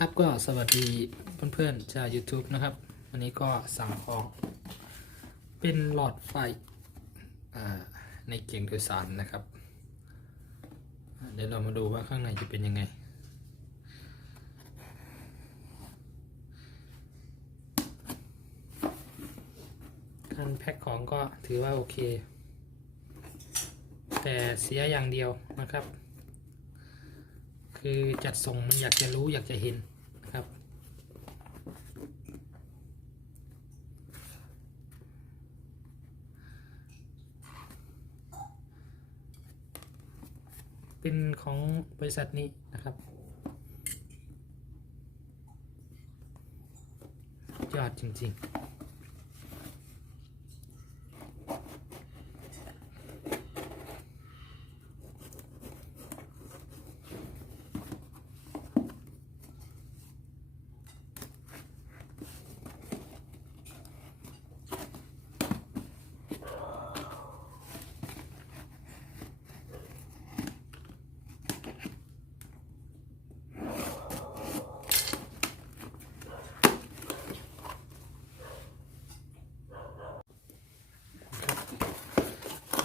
ครับก็สวัสดีเพื่อนๆชาว YouTube นะครับ วันนี้ก็สั่งของ เป็นหลอดไฟในเก่งโดยสารนะครับ เดี๋ยวเรามาดูว่าข้างในจะเป็นยังไง การแพ็คของก็ถือว่าโอเค แต่เสียอย่างเดียวนะครับ คือจัดส่งมันอยากจะรู้อยากจะเห็นนะครับ เป็นของบริษัทนี้นะครับยอดจริง ๆ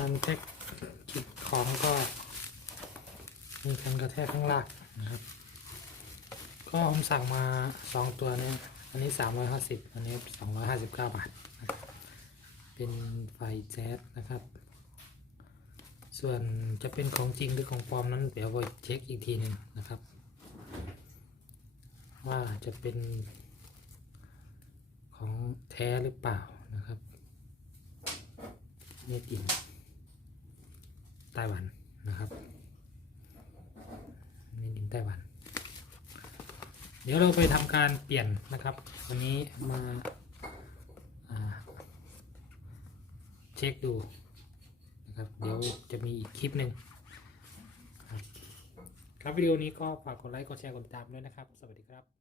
การแท็กกิดของก็มีการกระแทกข้างล่างนะครับ ก็ผมสั่งมาสองตัวเนี้อันนี้สามร้อยห้าสิบอันนี้สองร้อยห้าสิบเก้าบาทนะครับเป็นไฟแจ๊สนะครับ ส่วนจะเป็นของจริงหรือของปลอมนั้นเดี๋ยวไปเช็คอีกทีหนึ่งนะครับ ว่าจะเป็นของแท้หรือเปล่านะครับเมดิน ไต้หวันนะครับเมดินไต้หวัน เดี๋ยวเราไปทำการเปลี่ยนนะครับ วันนี้มาาเช็คดูนะครับ เดี๋ยวจะมีอีกคลิปหนึ่งครับวิดีโอนี้ก็ฝากกดไลค์ กดแชร์ กดติดตามด้วยนะครับ สวัสดีครับ